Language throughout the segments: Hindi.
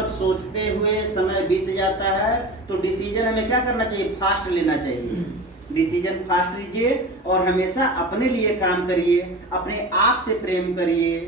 सब सोचते हुए समय बीत जाता है। तो डिसीजन हमें क्या करना चाहिए, फास्ट लेना चाहिए। डिसीजन फास्ट लीजिए और हमेशा अपने लिए काम करिए, अपने आप से प्रेम करिए।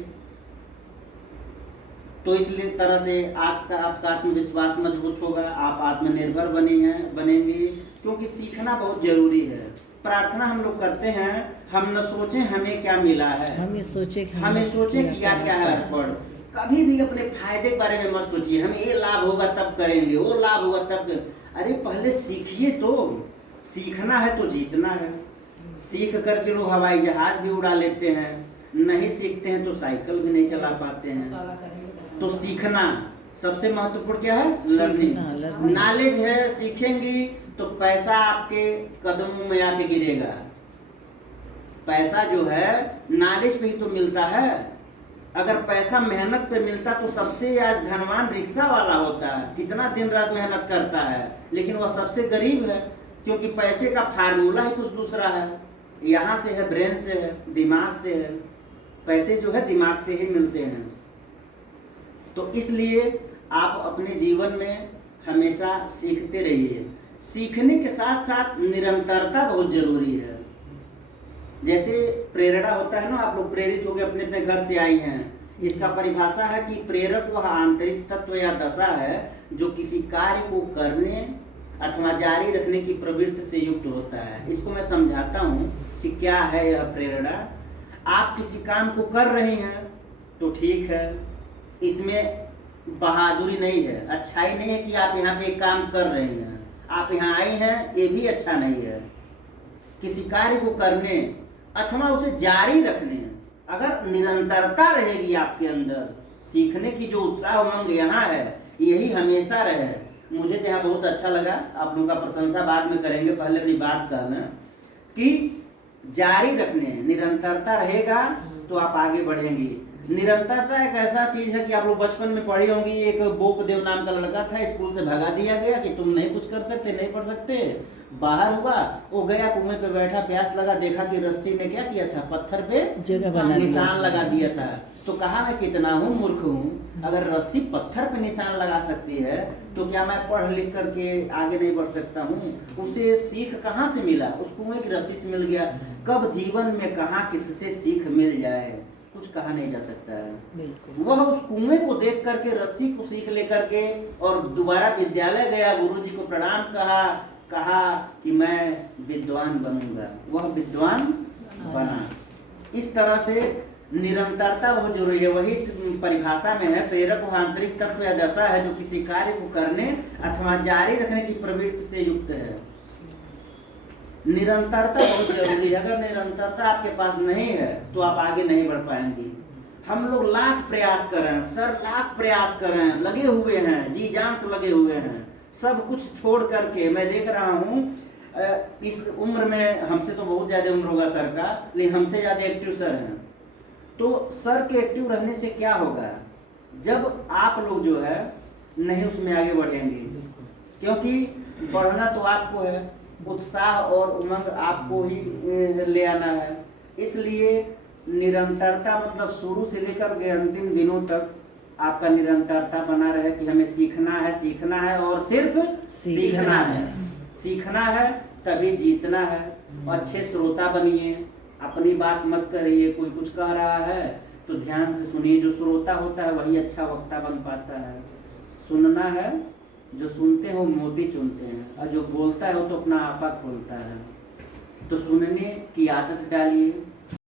तो इसलिए तरह से आपका आत्मविश्वास मजबूत होगा, आप आत्मनिर्भर बनेंगे, क्योंकि सीखना बहुत जरूरी है। प्रार्थना हम लोग करते हैं, हम न सोचें हमें क्या मिला है, हमें सोचें किया क्या है अर्पण। कभी भी अपने फायदे के बारे में मत सोचिए, हमें ये लाभ होगा तब करेंगे, वो लाभ होगा तब अरे पहले सीखिए। तो सीखना है तो जीतना है। सीख करके लोग हवाई जहाज भी उड़ा लेते हैं, नहीं सीखते हैं तो साइकिल भी नहीं चला पाते हैं। तो सीखना सबसे महत्वपूर्ण क्या है, लर्निंग। नॉलेज है, सीखेंगी तो पैसा आपके कदमों में आके गिरेगा। पैसा जो है नॉलेज पे ही तो मिलता है। अगर पैसा मेहनत पे मिलता तो सबसे आज धनवान रिक्शा वाला होता है, कितना दिन रात मेहनत करता है, लेकिन वह सबसे गरीब है, क्योंकि पैसे का फार्मूला ही कुछ दूसरा है। यहाँ से है, ब्रेन से है, दिमाग से है। पैसे जो है दिमाग से ही मिलते हैं। तो इसलिए आप अपने जीवन में हमेशा सीखते रहिए। सीखने के साथ साथ निरंतरता बहुत जरूरी है। जैसे प्रेरणा होता है ना, आप लोग प्रेरित होकर अपने अपने घर से आई हैं। इसका परिभाषा है कि प्रेरक वह आंतरिक तत्व या दशा है जो किसी कार्य को करने अथवा जारी रखने की प्रवृत्ति से युक्त होता है। इसको मैं समझाता हूँ कि क्या है यह प्रेरणा। आप किसी काम को कर रहे हैं तो ठीक है, इसमें बहादुरी नहीं है, अच्छाई नहीं है कि आप यहाँ पे एक काम कर रहे हैं, आप यहाँ आए हैं, ये भी अच्छा नहीं है। किसी कार्य को करने अथवा उसे जारी रखने, अगर निरंतरता रहेगी आपके अंदर, सीखने की जो उत्साह उमंग यहाँ है, यही हमेशा रहे। मुझे तो यहाँ बहुत अच्छा लगा, आप लोगों का प्रशंसा बाद में करेंगे, पहले अपनी बात कहना कि जारी रखने, निरंतरता रहेगा तो आप आगे बढ़ेंगे। निरंतरता एक ऐसा चीज है कि आप लोग बचपन में पढ़ी होंगी, एक बोपदेव नाम का लड़का था, स्कूल से भगा दिया गया कि तुम नहीं कुछ कर सकते, नहीं पढ़ सकते। बाहर हुआ, वो गया कुएं पे बैठा, प्यास लगा, देखा कि रस्सी ने क्या किया था, पत्थर पे निशान लगा दिया था। तो कहा मैं कितना हूँ मूर्ख हूँ, अगर रस्सी पत्थर पे निशान लगा सकती है तो क्या मैं पढ़ लिख करके आगे नहीं बढ़ सकता हूँ। उसे सीख कहाँ से मिला, उस कुएं की रस्सी से मिल गया। कब जीवन में कहाँ किससे सीख मिल जाए कुछ कहा नहीं जा सकता है। वह उस कुएं को देख करके, रस्सी को सीख लेकर के और दोबारा विद्यालय गया, गुरुजी को प्रणाम कहा कि मैं विद्वान बनूंगा। वह विद्वान बना। इस तरह से निरंतरता बहुत जरूरी है। वही परिभाषा में है, प्रेरक वह आंतरिक तत्व या दशा है जो किसी कार्य को करने अथवा जारी रखने की प्रवृत्ति से युक्त है। निरंतरता बहुत जरूरी है। अगर निरंतरता आपके पास नहीं है तो आप आगे नहीं बढ़ पाएंगे। हम लोग लाख प्रयास कर रहे हैं सर, लाख प्रयास कर रहे हैं, लगे हुए हैं, जी जान से लगे हुए हैं, सब कुछ छोड़ करके। मैं देख रहा हूँ इस उम्र में, हमसे तो बहुत ज्यादा उम्र होगा सर का, लेकिन हमसे ज्यादा एक्टिव सर हैं। तो सर के एक्टिव रहने से क्या होगा, जब आप लोग जो है नहीं उसमें आगे बढ़ेंगे, क्योंकि बढ़ना तो आपको है, उत्साह और उमंग आपको ही ले आना है। इसलिए निरंतरता मतलब शुरू से लेकर के अंतिम दिनों तक आपका निरंतरता बना रहे कि हमें सीखना है और सिर्फ सीखना है। सीखना है तभी जीतना है। अच्छे श्रोता बनिए, अपनी बात मत करिए। कोई कुछ कह रहा है तो ध्यान से सुनिए। जो श्रोता होता है वही अच्छा वक्ता बन पाता है। सुनना है, जो सुनते हो मोती चुनते हैं, और जो बोलता है वो तो अपना आपा खोलता है। तो सुनने की आदत डालिए,